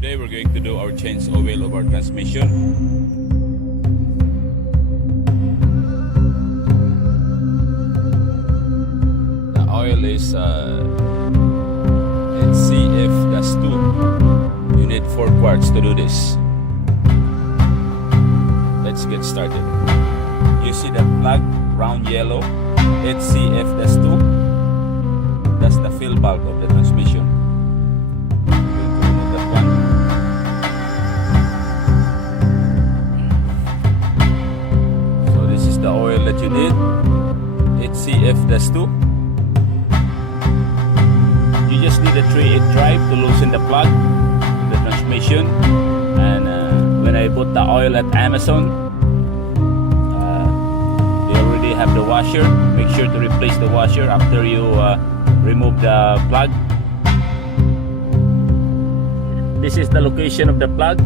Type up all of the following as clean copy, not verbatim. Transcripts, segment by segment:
Today we're going to do our change oil of our transmission. The oil is CF-2. You need 4 quarts to do this. Let's get started. You see the plug, round yellow? It's CF-2. That's the fill bulb of the transmission. The oil that you need, it's CF-2. You just need a 3/8 drive to loosen the plug, the transmission. And when I bought the oil at Amazon, they already have the washer. Make sure to replace the washer after you remove the plug. This is the location of the plug,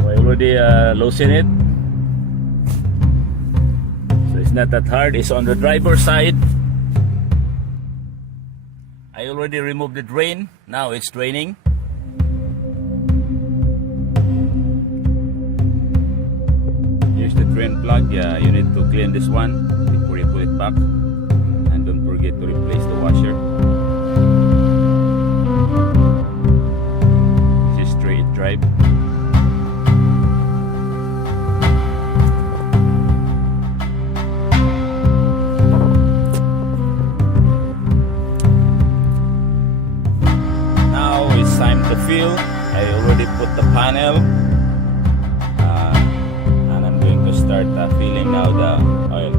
so I already loosened it. It's not that hard. It's on the driver's side. I already removed the drain. Now it's draining. Here's the drain plug. Yeah, you need to clean this one before you put it back. And don't forget to replace the washer. This is straight drive. Time to fill. I already put the panel and I'm going to start filling now the oil.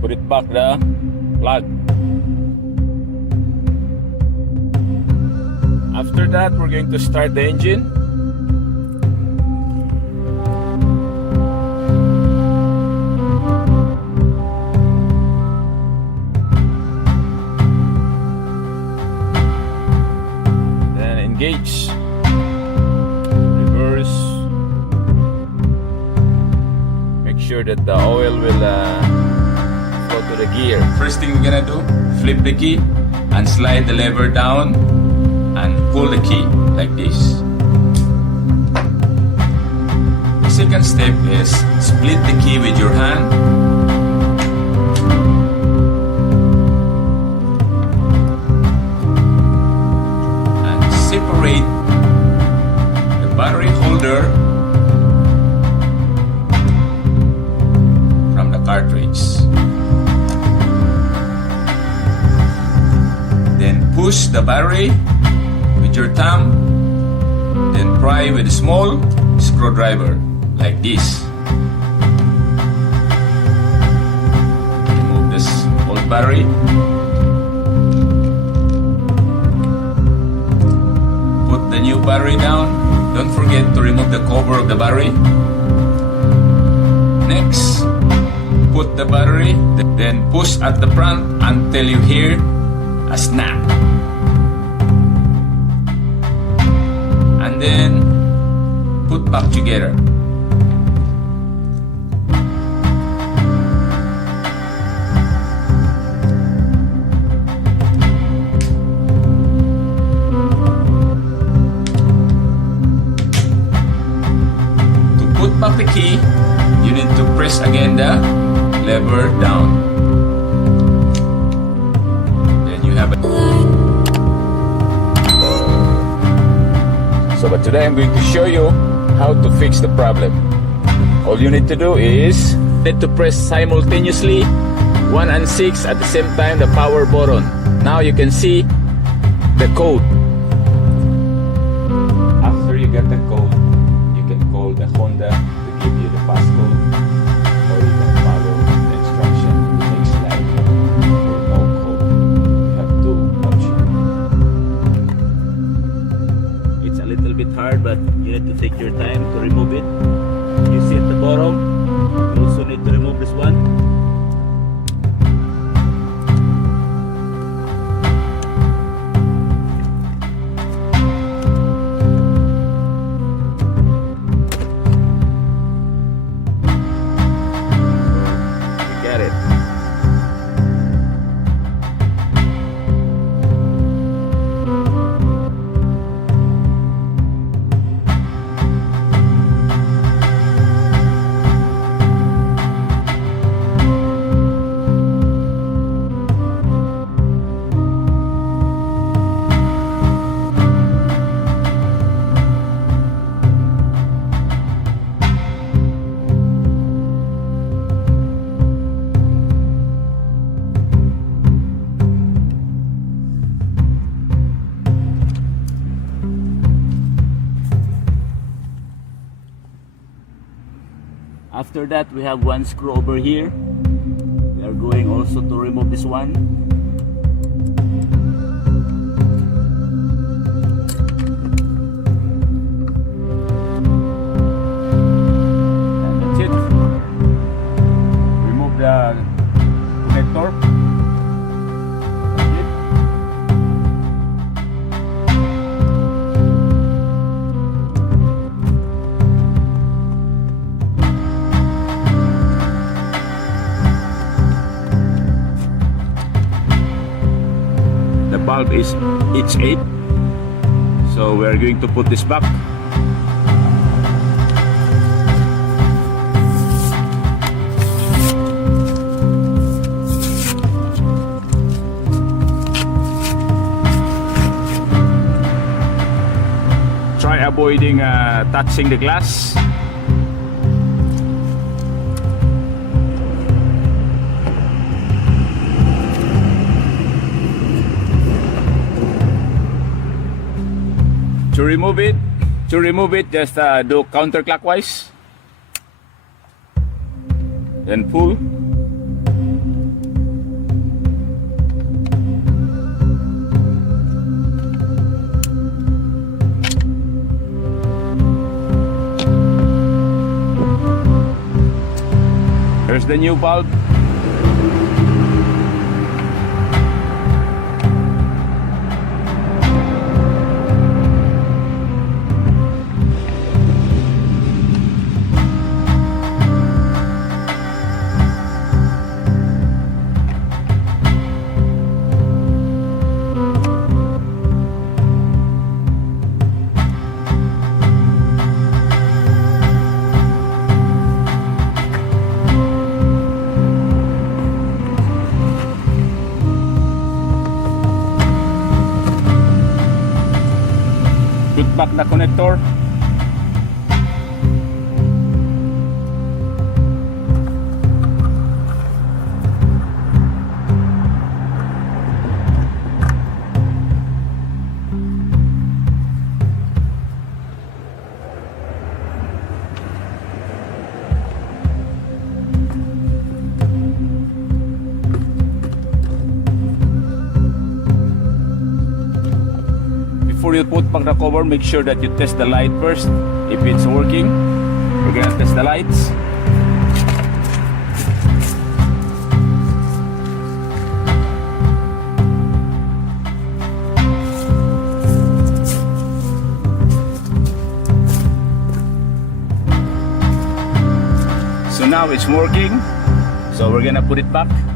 Put it back the plug. After that, we're going to start the engine. Then engage. Reverse. Make sure that the oil will go to the gear. First thing we're gonna do, flip the key and slide the lever down and pull the key like this. The second step is split the key with your hand. And separate the battery holder from the cartridge. Push the battery with your thumb, then pry with a small screwdriver like this. Remove this old battery. Put the new battery down. Don't forget to remove the cover of the battery. Next, put the battery, then push at the front until you hear a snap. And then put back together. To put back the key, you need to press again the lever down. Then you have a but today I'm going to show you how to fix the problem. All you need to do is to press simultaneously 1 and 6 at the same time the power button. Now you can see the code. After you get the code, you can call the Honda to give you the passcode, or you can follow the instruction in the next slide. After that, we have one screw over here. We are going also to remove this one. And that's it. Remove the connector. That's it. The bulb is each 8, so we are going to put this back. Try avoiding touching the glass. To remove it, just do counterclockwise, then pull. Here's the new bulb. Put back the connector. Before you put back the cover, make sure that you test the light first. If it's working, we're gonna test the lights. So now it's working. So we're gonna put it back.